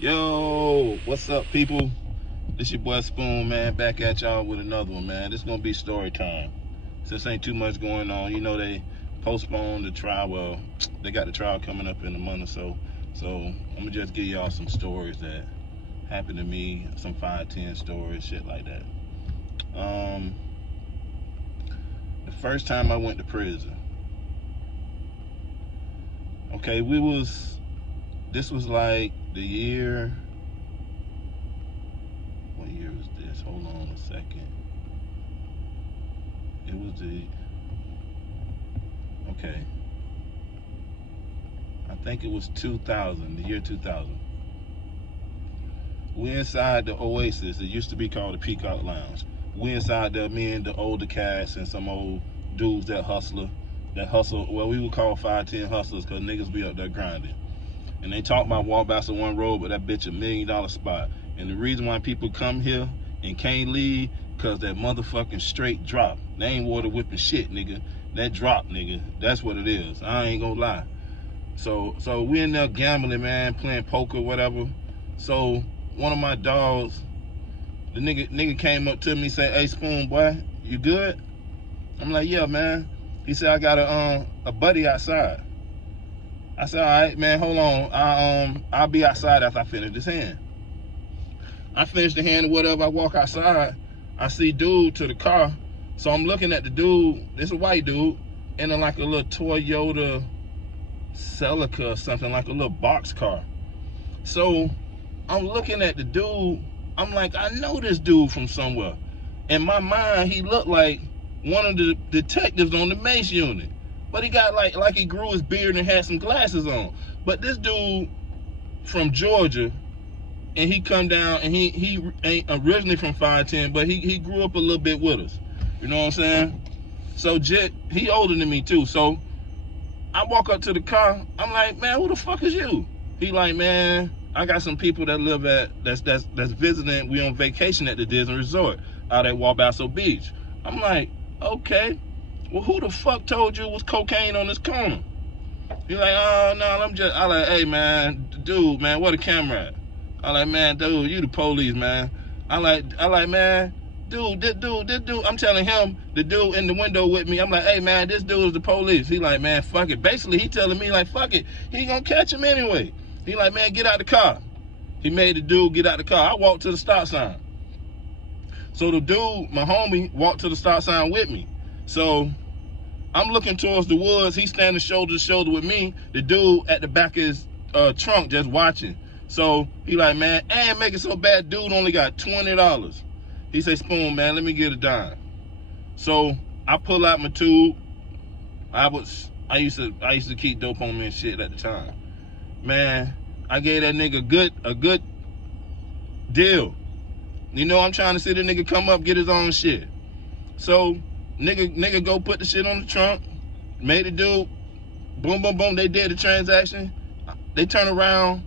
Yo, what's up, people? This your boy Spoon, man, back at y'all with another one, man. This gonna be story time. Since ain't too much going on, you know they postponed the trial. Well, they got the trial coming up in a month or so. So I'm gonna just give y'all some stories that happened to me, some 5-10 stories, shit like that. The first time I went to prison. Okay, this was like the year, what year was this? Hold on a second. It was okay. I think it was 2000, the year 2000. We inside the Oasis. It used to be called the Peacock Lounge. We inside there, me and the older cats and some old dudes that hustle. Well, we would call 5-10 hustlers because niggas be up there grinding. And they talk about Walbassa One Road, but that bitch $1 million spot. And the reason why people come here and can't leave, cause that motherfucking straight drop. They ain't water whipping shit, nigga. That drop, nigga. That's what it is. I ain't gonna lie. So we in there gambling, man, playing poker, whatever. So one of my dogs, the nigga came up to me, said, "Hey Spoon, boy, you good?" I'm like, "Yeah, man." He said, "I got a buddy outside." I said, "All right, man, hold on. I'll be outside after I finish this hand." I finished the hand or whatever. I walk outside. I see dude to the car. So I'm looking at the dude. It's a white dude in like a little Toyota Celica or something, like a little box car. So I'm looking at the dude. I'm like, I know this dude from somewhere. In my mind, he looked like one of the detectives on the Mace unit. But he got like he grew his beard and had some glasses on. But this dude from Georgia, and he come down, and he ain't originally from 5-10, but he grew up a little bit with us. You know what I'm saying? So he older than me too. So I walk up to the car. I'm like, "Man, who the fuck is you?" He like, "Man, I got some people that live that's visiting. We on vacation at the Disney Resort out at Walbasso Beach." I'm like, "Okay. Well, who the fuck told you it was cocaine on this corner?" He's like, "Oh, no, I like, hey, man, dude, man, where the camera at?" I like, "Man, dude, you the police, man." I like, "Man, dude, this dude, I'm telling him, the dude in the window with me, I'm like, "Hey, man, this dude is the police." He like, "Man, fuck it." Basically, he telling me, like, fuck it. He gonna catch him anyway. He like, "Man, get out the car." He made the dude get out the car. I walked to the stop sign. So the dude, my homie, walked to the stop sign with me. So I'm looking towards the woods. He's standing shoulder to shoulder with me. The dude at the back of his trunk just watching. So he like, "Man, ain't make it so bad. Dude only got $20. He say, "Spoon, man, let me get a dime." So I pull out my tube. I used to keep dope on me and shit at the time. Man, I gave that nigga a good deal. You know, I'm trying to see the nigga come up, get his own shit. So nigga go put the shit on the trunk, made the dude, boom, boom, boom, they did the transaction. They turn around,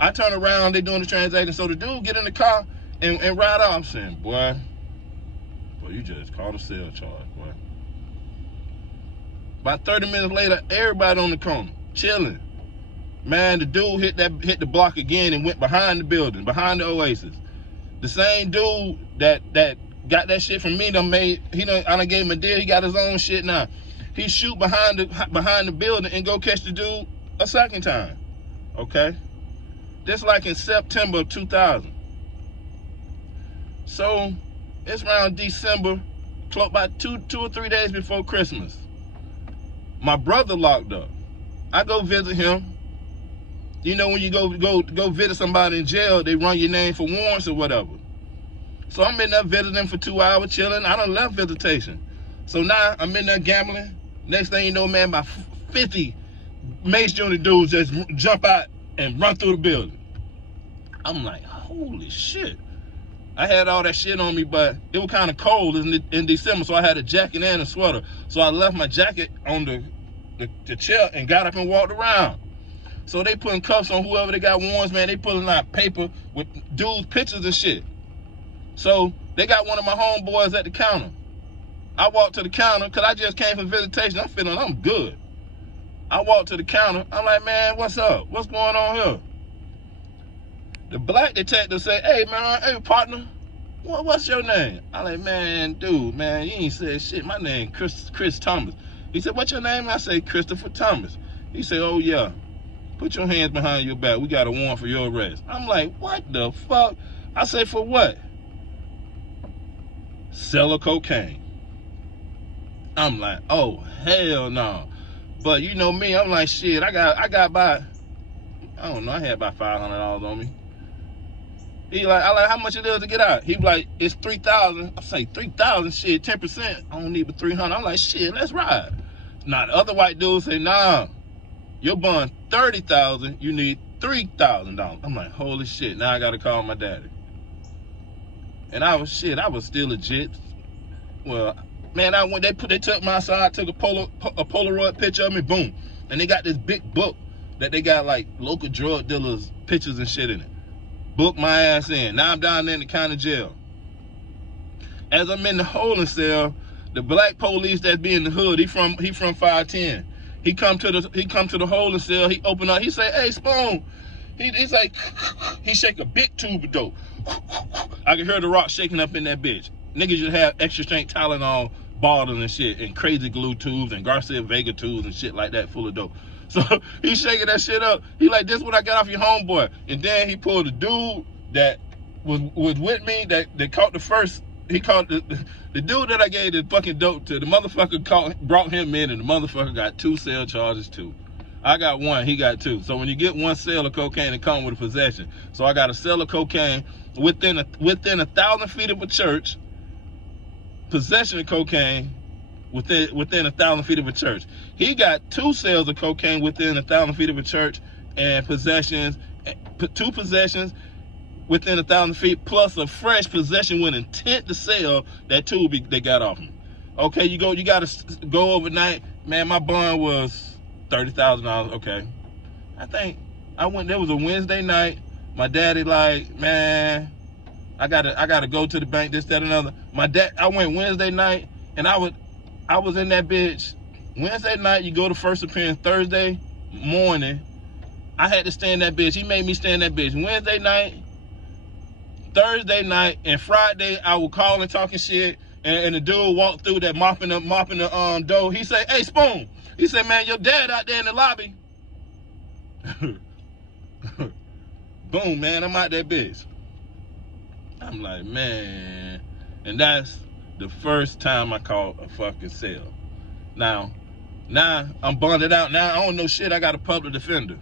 I turn around, they doing the transaction. So the dude get in the car and ride out. I'm saying, boy, you just caught a cell charge, boy. About 30 minutes later, everybody on the corner, chilling. Man, the dude hit the block again and went behind the building, behind the Oasis. The same dude that got that shit from me, I done gave him a deal. He got his own shit now. He shoot behind the building and go catch the dude a second time. Okay, this like in September of 2000. So it's around December, about two or 3 days before Christmas. My brother locked up. I go visit him. You know, when you go visit somebody in jail, they run your name for warrants or whatever. So I'm in there visiting for 2 hours, chilling. I done left visitation. So now I'm in there gambling. Next thing you know, man, about 50 Mace Junior dudes just jump out and run through the building. I'm like, holy shit. I had all that shit on me, but it was kind of cold in December, so I had a jacket and a sweater. So I left my jacket on the chair and got up and walked around. So they putting cuffs on whoever they got warrants, man. They pulling out paper with dudes' pictures and shit. So they got one of my homeboys at the counter. I walked to the counter because I just came from visitation. I'm feeling I'm good. I walked to the counter. I'm like, man, what's up? What's going on here? The black detective say, hey, man, hey, partner, what's your name? I like, man, dude, man, you ain't said shit. My name Chris Thomas. He said, what's your name? I say, Christopher Thomas. He said, oh, yeah. Put your hands behind your back. We got a warrant for your arrest. I'm like, what the fuck? I say, for what? Sell of cocaine. I'm like, oh, hell no. But you know me, I'm like, shit, I got by, I don't know, I had about $500 on me. He like, I like, how much it is to get out? He like, it's 3,000. I say, 3,000, shit, 10%. I don't need but 300. I'm like, shit, let's ride. Now, the other white dude say, nah, you're bond 30,000, you need $3,000. I'm like, holy shit, now I gotta call my daddy. And I was still legit. Well, man, they took my side, took a Polaroid picture of me, boom. And they got this big book that they got like local drug dealers pictures and shit in it. Book my ass in. Now I'm down there in the county jail. As I'm in the holding cell, the black police that be in the hood, he from 510. He come to the holding cell, he open up, he say, hey, Spoon. He's like, he shake a big tube of dope. I can hear the rock shaking up in that bitch. Niggas just have extra strength Tylenol bottles and shit, and crazy glue tubes and Garcia Vega tubes and shit like that full of dope. So he's shaking that shit up. He like, this what I got off your homeboy. And then he pulled the dude that was with me that caught the first. He caught the dude that I gave the fucking dope to. The motherfucker brought him in, and the motherfucker got 2 cell charges too. I got 1, he got 2. So when you get 1 cell of cocaine, it comes with a possession. So I got a cell of cocaine within 1,000 feet of a church. Possession of cocaine within 1,000 feet of a church. He got 2 cells of cocaine within 1,000 feet of a church, and 2 possessions within 1,000 feet, plus a fresh possession with intent to sell that 2 they got off him. Okay, you gotta go overnight. Man, my bond was $30,000. Okay, I think I went. There was a Wednesday night. My daddy like, man, I gotta go to the bank. This, that, another. I went Wednesday night, and I was in that bitch. Wednesday night, you go to first appearance. Thursday morning, I had to stay in that bitch. He made me stay in that bitch. Wednesday night, Thursday night, and Friday, I was calling, talking shit, and the dude walked through that mopping the door. He said, hey, Spoon. He said, man, your dad out there in the lobby. Boom, man, I'm out that bitch. I'm like, man. And that's the first time I caught a fucking cell. Now I'm bonded out. Now I don't know shit. I got a public defender.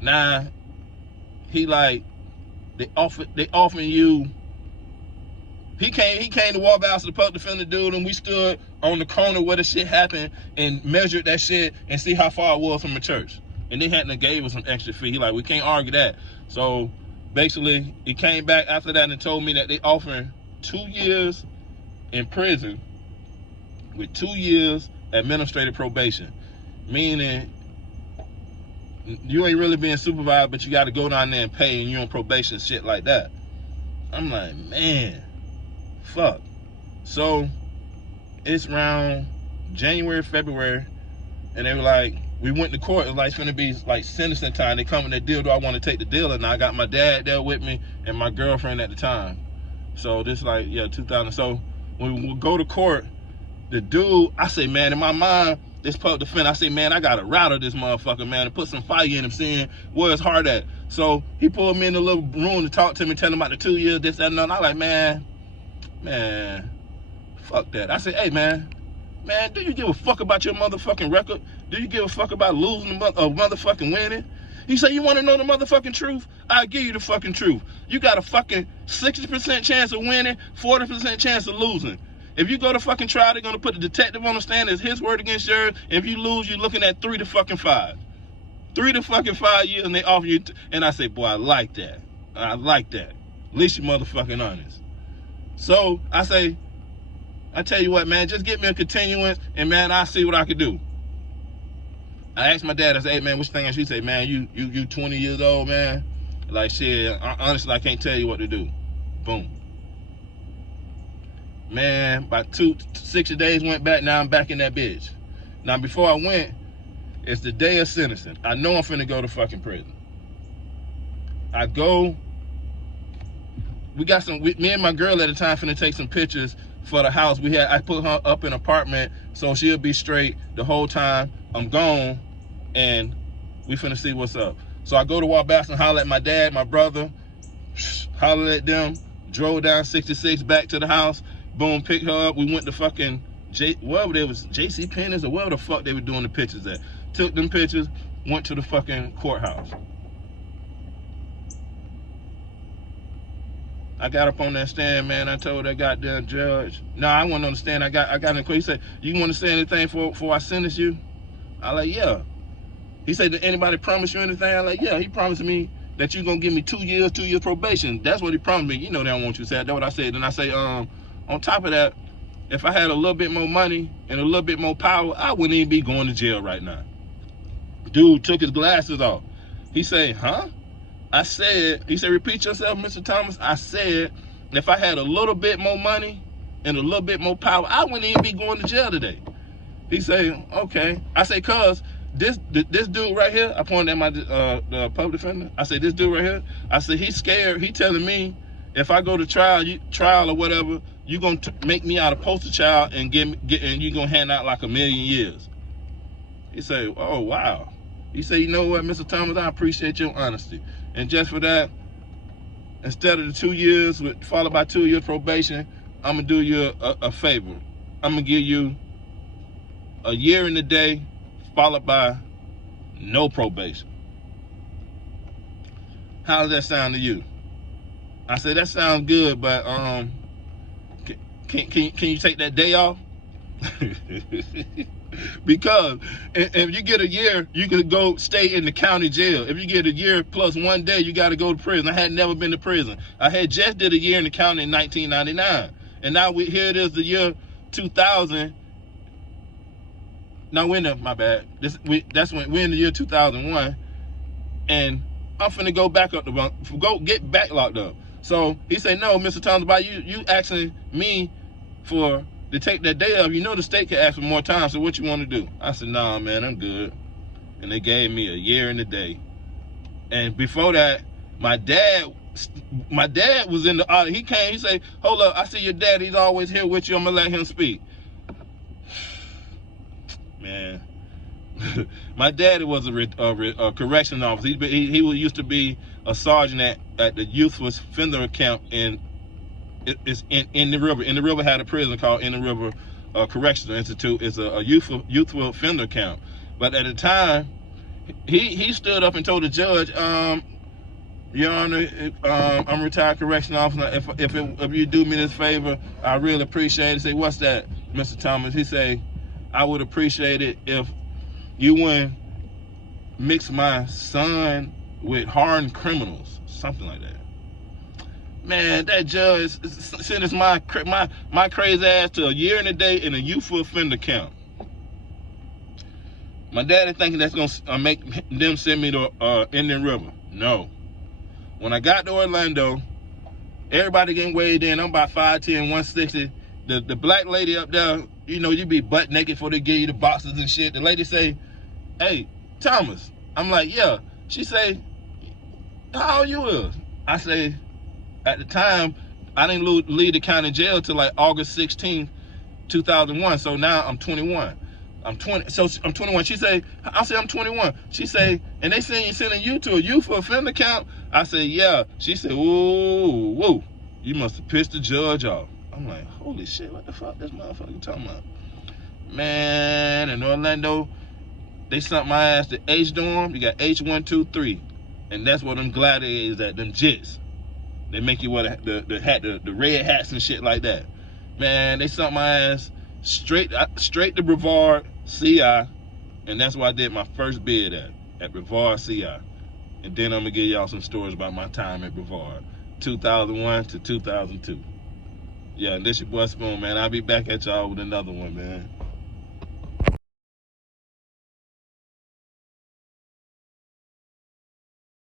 Now he like, they offering you. He came to walk out to the public defender dude, and we stood on the corner where the shit happened and measured that shit and see how far it was from the church. And they hadn't gave us some extra fee. He like, we can't argue that. So basically, he came back after that and told me that they offering 2 years in prison with 2 years administrative probation, meaning you ain't really being supervised, but you got to go down there and pay, and you're on probation, shit like that. I'm like, man, fuck. So it's around January, February, and they were like, we went to court. It was like, it's gonna be like sentencing time. They come in that deal. Do I want to take the deal? And I got my dad there with me and my girlfriend at the time. So this like, yeah, 2000. So when we go to court, the dude, I say, man, in my mind, this public defender, I say, man, I gotta rattle this motherfucker, man, and put some fire in him, seeing where it's hard at. So he pulled me in the little room to talk to me, tell him about the 2 years, this, that, and that. I like, man, fuck that. I say, hey, man, do you give a fuck about your motherfucking record? Do you give a fuck about losing or motherfucking winning? He said, you want to know the motherfucking truth? I'll give you the fucking truth. You got a fucking 60% chance of winning, 40% chance of losing. If you go to fucking trial, they're going to put the detective on the stand as his word against yours. If you lose, you're looking at 3 to fucking 5. 3 to fucking 5 years, and they offer you. And I say, boy, I like that. I like that. At least you motherfucking honest. So I say, I tell you what, man, just get me a continuance, and man, I'll see what I can do. I asked my dad, I said, hey, man, what you think? And she said, man, you 20 years old, man. Like, shit, honestly, I can't tell you what to do. Boom. Man, about 60 days went back, now I'm back in that bitch. Now, before I went, it's the day of sentencing. I know I'm finna go to fucking prison. I go. We got some. Me and my girl at the time finna take some pictures for the house. I put her up in an apartment so she'll be straight the whole time I'm gone, and we finna see what's up. So I go to walk back and holler at my dad, my brother, holler at them, drove down 66 back to the house, boom, picked her up. We went to fucking wherever they was, JC Penney's or wherever the fuck they were doing the pictures at. Took them pictures, went to the fucking courthouse. I got up on that stand, man. I told that goddamn judge, no, I want to understand. I got in the court. He said, you want to say anything before I sentence you? I like, yeah. He said, did anybody promise you anything? I like, yeah, he promised me that you're going to give me 2 years probation. That's what he promised me. You know they don't want you to say that. That's what I said. And I say, on top of that, if I had a little bit more money and a little bit more power, I wouldn't even be going to jail right now. Dude took his glasses off. He said, huh? I said, he said, repeat yourself, Mr. Thomas. I said, if I had a little bit more money and a little bit more power, I wouldn't even be going to jail today. He said, okay. I say, cuz this dude right here, I pointed at my the public defender. I said, this dude right here, I said, he's scared. He telling me if I go to trial or whatever, you gonna make me out a poster child and and you gonna hand out like 1 million years. He said, oh wow. He said, you know what, Mr. Thomas, I appreciate your honesty. And just for that, instead of the 2 years followed by 2 years probation, I'm gonna do you a favor. I'm gonna give you a year and a day followed by no probation. How does that sound to you? I said, that sounds good, but can you take that day off? Because if you get a year, you can go stay in the county jail. If you get a year plus 1 day, you got to go to prison. I had never been to prison. I had just did a year in the county in 1999, and now here it is, the year 2000. No, my bad. That's when we're in the year 2001, and I'm finna go back up the bunk, go get back locked up. So he said, no, Mr. Thomas, about you asking me to take that day off. You know the state can ask for more time, so what you want to do? I said, nah, man, I'm good. And they gave me a year and a day. And before that, my dad was in the audience. He came, he said, hold up, I see your dad, he's always here with you, I'm gonna let him speak. Man, my daddy was a correction officer. He used to be a sergeant at the youth offender camp in the river. In the river had a prison called In the River Correctional Institute. It's a youth offender camp. But at the time, he stood up and told the judge, Your Honor, I'm a retired correctional officer. If you do me this favor, I really appreciate it. He said, what's that, Mr. Thomas? He said, I would appreciate it if you wouldn't mix my son with hardened criminals, something like that. Man, that judge sentenced my crazy ass to a year and a day in a youthful offender camp. My daddy thinking that's gonna make them send me to Indian River. No. When I got to Orlando, everybody getting weighed in. I'm about 5'10", 160. The black lady up there, you know, you be butt naked before they give you the boxes and shit. The lady say, hey, Thomas. I'm like, yeah. She say, how old you is? I say, at the time, I didn't leave the county jail till like August 16th, 2001. So now I'm 21. I'm 20. So I'm 21. She say, I say I'm 21. She say, and they sending you to a youth offender camp? I say, yeah. She said, whoa, you must have pissed the judge off. I'm like, holy shit, what the fuck this motherfucker talking about? Man, in Orlando, they sent my ass to H dorm. You got H1, 2, 3, and that's what them gladiators at, them jits. They make you wear the red hats and shit like that. Man, they sent my ass straight to Brevard CI, and that's where I did my first bid at Brevard CI. And then I'm gonna give y'all some stories about my time at Brevard, 2001 to 2002. Yeah, and this your boy Spoon, man. I'll be back at y'all with another one, man.